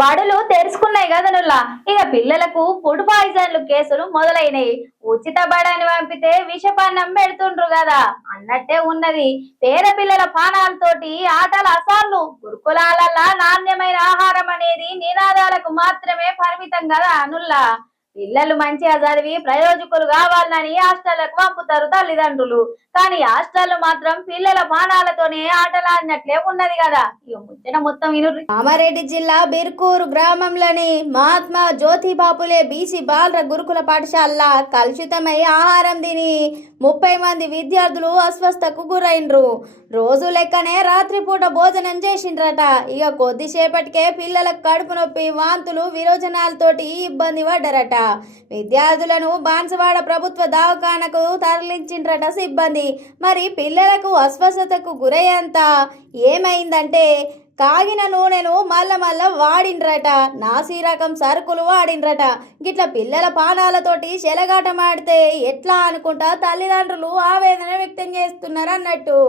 బడులు తెరుచుకున్నాయి కదా నుల్లా. ఇక పిల్లలకు ఫుడ్ పాయిజన్లు కేసులు మొదలైనవి. ఉచిత బడని పంపితే విషపాన్నం పెడుతుండ్రు కదా అన్నట్టే ఉన్నది. పేద పిల్లల పానాలతోటి ఆటల అసార్లు గురుకులాలల్లా నాణ్యమైన ఆహారం అనేది నినాదాలకు మాత్రమే పరిమితం కదా నుల్లా. పిల్లలు మంచిగా చదివి ప్రయోజకులు కావాలని హాస్టళ్లకు పంపుతారు తల్లిదండ్రులు. కానీ హాస్టల్ మాత్రం పిల్లల పానాలతోనే ఆటలాడినట్లే ఉన్నది కదా. ఇక ముచ్చట మొత్తం వినుర్రి. కామారెడ్డి జిల్లా బిర్కూరు గ్రామంలోని మహాత్మా జ్యోతిబాపులే బీసీ బాల గురుకుల పాఠశాల కలుషితమై ఆహారం తిని 30 మంది విద్యార్థులు అస్వస్థకు గురైండ్రు. రోజు లెక్కనే రాత్రిపూట భోజనం చేసిండ్రట. ఇక కొద్దిసేపటికే పిల్లలకు కడుపు నొప్పి, వాంతులు, విరోచనాలతోటి ఇబ్బంది పడ్డారట. విద్యార్థులను బాన్సువాడ ప్రభుత్వ దవాఖానకు తరలించిండ్రట సిబ్బంది. మరి పిల్లలకు అస్వస్థతకు గురయ్యేంత ఏమైందంటే కాగిన నూనెను మళ్ళా వాడిండ్రట, నాసి రకం సరుకులు వాడిండ్రట. గిట్ల పిల్లల పానాలతోటి చెలగాటమాడితే ఎట్లా అనుకుంటా తల్లిదండ్రులు ఆవేదన వ్యక్తం చేస్తున్నారు అన్నట్టు.